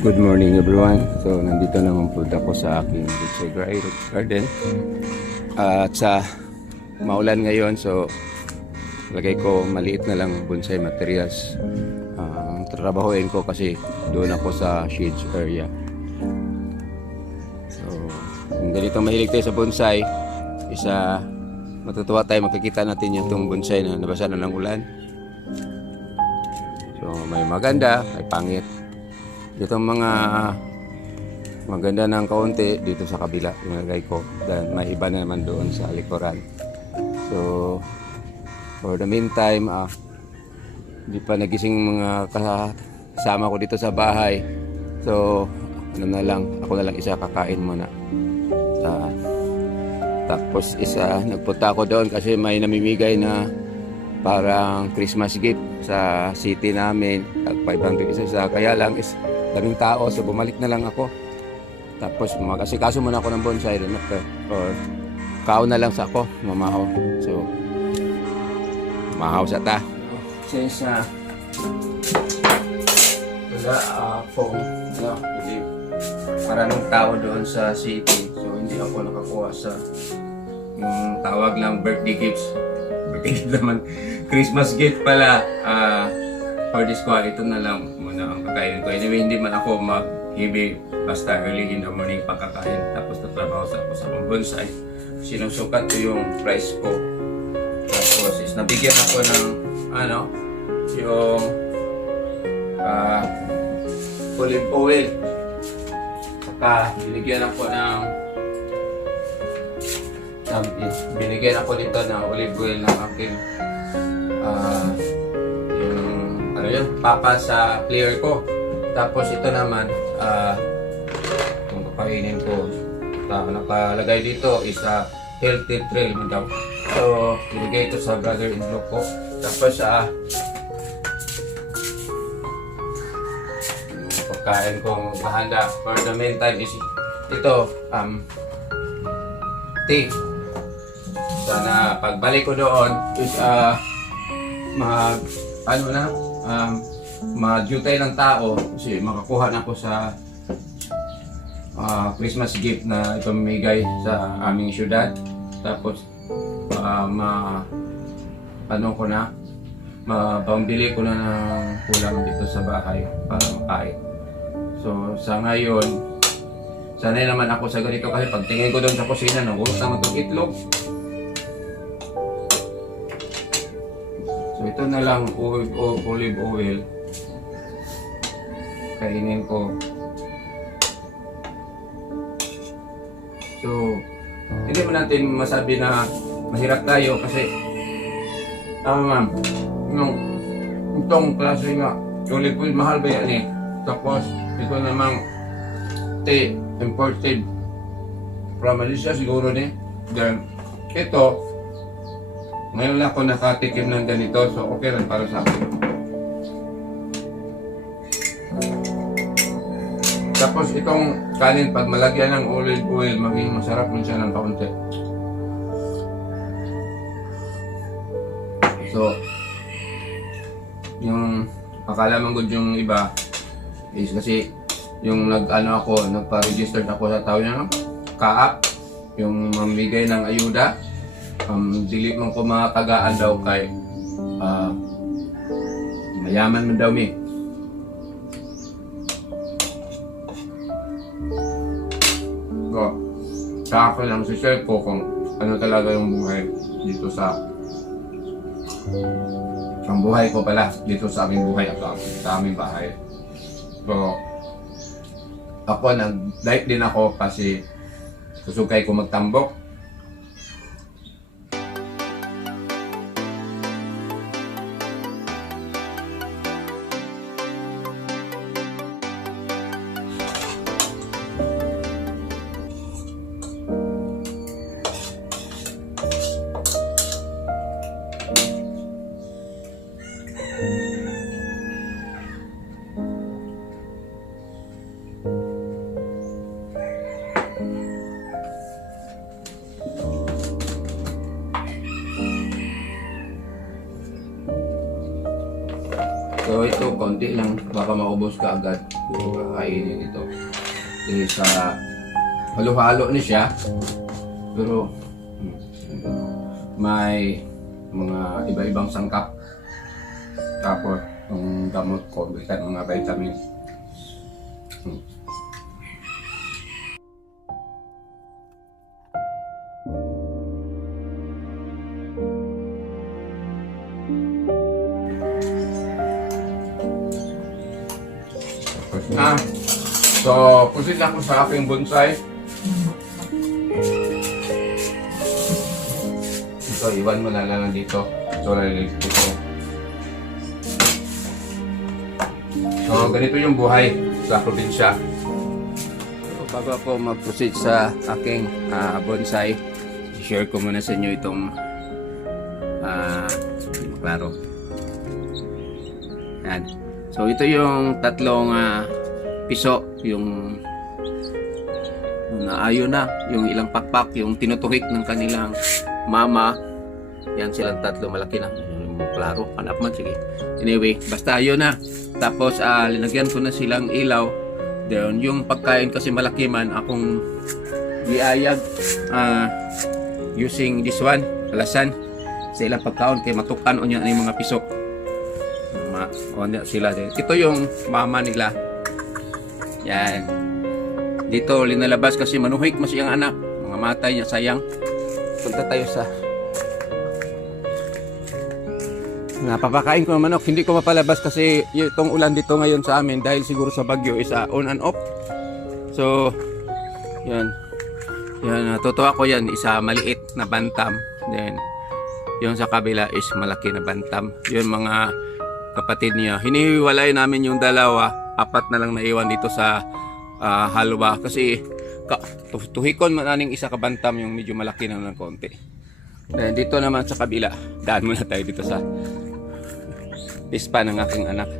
Good morning everyone. So nandito naman po ako sa aking bonsai garden. At sa maulan ngayon, so lagay ko maliit na lang bonsai materials. Trabahuin ko kasi doon ako sa shades area. So kung ganito mahilig tayo sa bonsai, isa matutuwa tayo makikita natin yung itong bonsai na nabasa na ng ulan. So may maganda, may pangit. Itong mga maganda ng kaunti dito sa kabila inilagay ko, dan may iba na naman doon sa likuran. So for the meantime, hindi pa nagising mga kasama ko dito sa bahay. So ano na lang, ako na lang isa kakain muna. Tapos isa nagpunta ako doon kasi may namimigay na parang Christmas gift sa city namin, 500 isa. Kaya lang is daming tao, so bumalik na lang ako. Tapos mag-asikaso muna ako ng bonsai rin or kao na lang sa ako, mamahaw. So mamahaw sa ta. Since wala phone na, hindi maraming tao doon sa city, so hindi ako nakakuha sa yung tawag lang birthday gifts. Birthday gift naman, Christmas gift pala. For this call, ito na lang muna ang kakainin ko. Anyway, hindi man ako mag-hibi basta early in the morning pagkakain. Tapos tatrabaho ako sa bonsai. Sinusukat ko yung price ko. Tapos is nabigyan ako ng yung olive oil. Saka binigyan ako binigyan ako dito ng olive oil ng aking papa sa player ko. Tapos ito naman yung kakainin ko, nakalagay dito is healthy trail mo daw. So binigay ito sa brother-in-law ko. Tapos pagkain kong bahanda for the meantime is ito tea. Sana pagbalik ko doon is ma-dutay ng tao kasi makakuha na ako sa Christmas gift na ito mamigay sa aming syudad. Tapos mapambili ko na ng kulang dito sa bahay para makain. So sa ngayon, sanay naman ako sa ganito kasi pagtingin ko doon sa kusina, nagulos naman itong itlog. So ito na lang, olive oil. Kainin ko. So, hindi mo natin masabi na mahirap tayo kasi itong klase nga, olive oil, mahal ba yan eh? Tapos, ito namang tea, imported from Malaysia siguro ni. Then, ito, ngayon lang ako nakatikim ng ganito, so okay lang para sa akin. Tapos itong kanin, pag malagyan ng olive oil, maging masarap mo siya ng kaunti. So, yung akala man good yung iba is kasi yung nagpa-registered ako sa tao niya, kaap, yung mamigay ng ayuda. Dili man ko makatagaan daw kay mayaman man daw mi. So, sa akin lang share ko kung ano talaga yung buhay dito sa ang buhay ko pala dito sa aming buhay at sa aming bahay. So, ako nag-diet din ako kasi susukay ko magtambok. So ito, konti lang. Baka maubos ka agad. Kakainin ito. Dahil sa halo-halo ni siya. Pero may mga iba-ibang sangkap. Tapos, ang gamot ko, mga vitamin. So, proceed lang ko sa aking bonsai. Ito, iwan mo na lang dito. So, nalilito ko. So, ganito yung buhay sa probinsya. So, bago ako mag-proceed sa aking bonsai, i-share ko muna sa inyo itong klaro. Yan. So, ito yung tatlong piso, yung naayo na, yung ilang pakpak, yung tinutuhik ng kanilang mama. Yan silang tatlo, malaki na. Klaro, hanap man, sige. Anyway, basta ayun na. Tapos, linagyan ko na silang ilaw. Then, yung pagkain kasi malaki man, akong iayag using this one, alasan, sa ilang pagkaon, kay matukan o niya yung mga piso. O sila din. Ito yung mama nila. Yan. Dito linalabas kasi manuhik mas yung anak. Mga matay niya, sayang. Punta tayo sa napapakain ko ng manok. Hindi ko mapalabas kasi itong ulan dito ngayon sa amin dahil siguro sa bagyo is on and off. So, yan. Yan, totoo ako yan. Isa maliit na bantam. Then, yung sa kabila is malaki na bantam. Yun mga kapatid niya. Hinihiwalay namin yung dalawa. 4 na lang naiwan dito sa halwa. Kasi tuhikon man aning isa kabantam yung medyo malaki na ng konti. Then, dito naman sa kabila. Daan muna tayo dito sa pispa ng aking anak.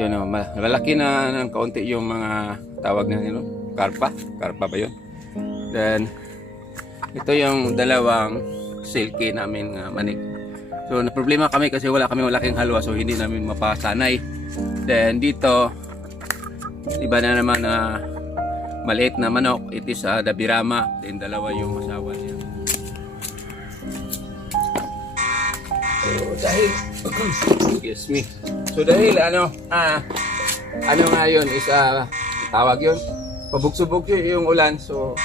Yun o, malaki na ng kaunti yung mga tawag na nilo. Karpa. Karpa ba yun? Then, ito yung dalawang silky namin manik. So, na problema kami kasi wala kami malaking halwa, so hindi namin mapasanay. Then, dito, iba na naman na maliit na manok. It is Dabirama. Then, dalawa yung asawa niya. So, dahil, excuse me. So, dahil, ano nga yun, is, tawag yun, pabugsubog yung ulan. So,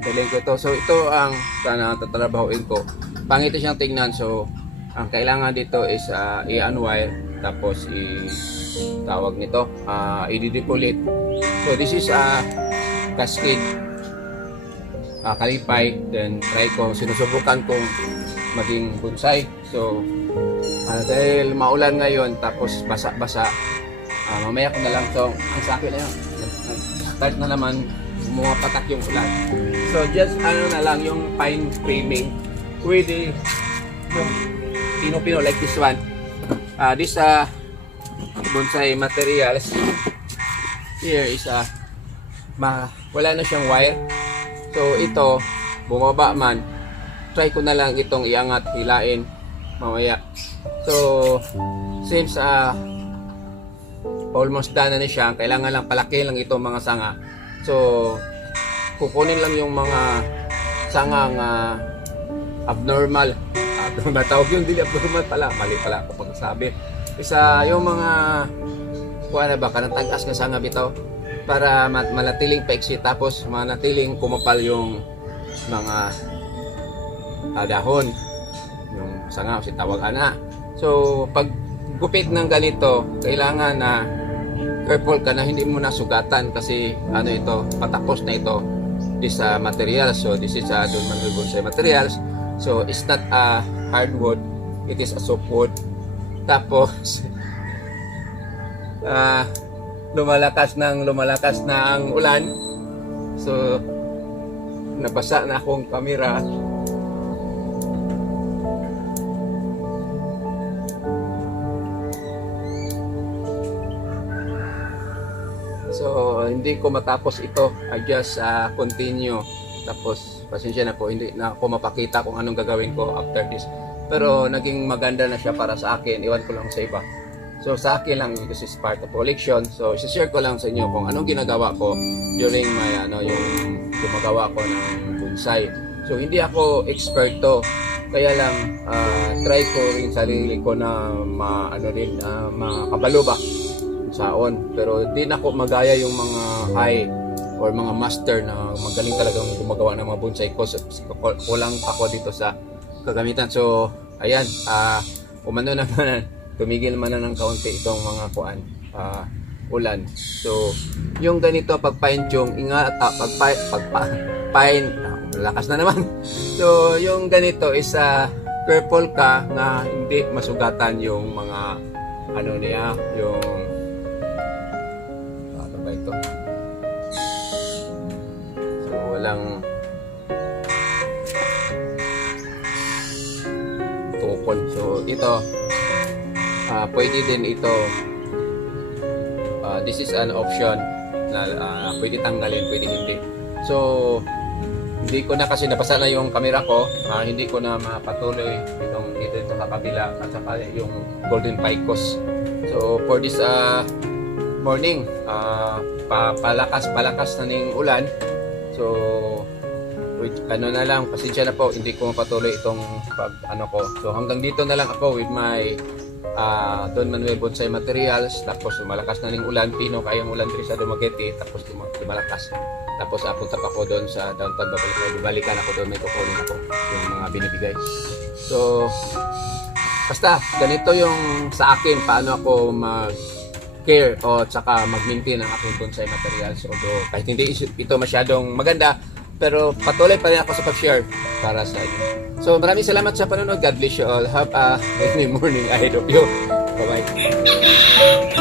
madaling ko ito. So, ito ang tatrabahoin ko. Pangit siyang tingnan. So, ang kailangan dito is i-unwire, tapos tawag nito, i-depolit. So, this is cascade, kalipay. Then, try ko, sinusubukan kong maging bonsai. So, dahil maulan ngayon, tapos basa-basa, mamaya ko na lang. So, ang sa akin na yun, start na naman, bumapatak yung ulan. So, just na lang yung pine framing with the Pino like this one. This bonsai materials here is wala na siyang wire. So ito bumaba man, try ko na lang itong iangat, hilain mamaya. So since almost done na siya, kailangan lang palaki lang itong mga sanga. So kukunin lang yung mga sangang abnormal. Matawag yung dili abnormal pala, mali pala ako pagsabi. Isa yung mga kuha ba kanang tag-as nga sanga bitaw para manatiling paiksi, tapos manatiling kumapal yung mga dahon, yung sanga si tawag ana. So pag gupit ng ganito, kailangan na careful ka na hindi mo nasugatan kasi ano ito, patapos na ito. This materials, so this is Dolman Bonsai materials. So it's not a hardwood, it is a softwood. Tapos lumalakas na ang ulan. So nabasa na akong kamera. So hindi ko matapos ito. I just continue. Tapos pasensya na po, hindi na ako mapakita kung anong gagawin ko after this. Pero naging maganda na siya para sa akin. Iwan ko lang sa iba. So sa akin lang, this is part of collection. So i-share ko lang sa inyo kung anong ginagawa ko during my yung gumagawa ko ng bonsai. So hindi ako eksperto, kaya lang try ko rin sarili ko na makabalo ba saon. Pero di na ako magaya yung mga high or mga master na magaling talagang gumagawa ng mga bonsai ko. Kulang ako dito sa kagamitan. So ayan, umano naman, tumigil man na ng kaunti itong mga ulan. So yung ganito pag fine tune, ingat fine, lakas na naman. So yung ganito is careful ka na hindi masugatan yung mga niya, yung ano ba ito? So walang tukol. So ito pwede din ito, this is an option na pwede tanggalin, pwede hindi. So hindi ko na, kasi nabasa na yung camera ko, hindi ko na mapatuloy dito sa kabila at saka yung golden picos. So for this morning, palakas na ng ulan. So na lang, pasensya na po, hindi ko mapatuloy itong ko. So hanggang dito na lang ako with my Don Manuel Bonsai Materials. Tapos malakas na ng ulan, pino kayang ulan dito sa Dumaguete, tapos lumalakas. Tapos apunta pa ako doon sa downtown, babalikan ako doon, may kukunin ako yung mga binibigay. So basta ganito yung sa akin, paano ako mag-care o tsaka mag-maintain ang aking bonsai materials. Although kahit hindi ito masyadong maganda, pero patuloy pa rin ako sa pag-share para sa inyo. So maraming salamat sa panonood. God bless you all. Have a good morning ahead of you. Bye-bye.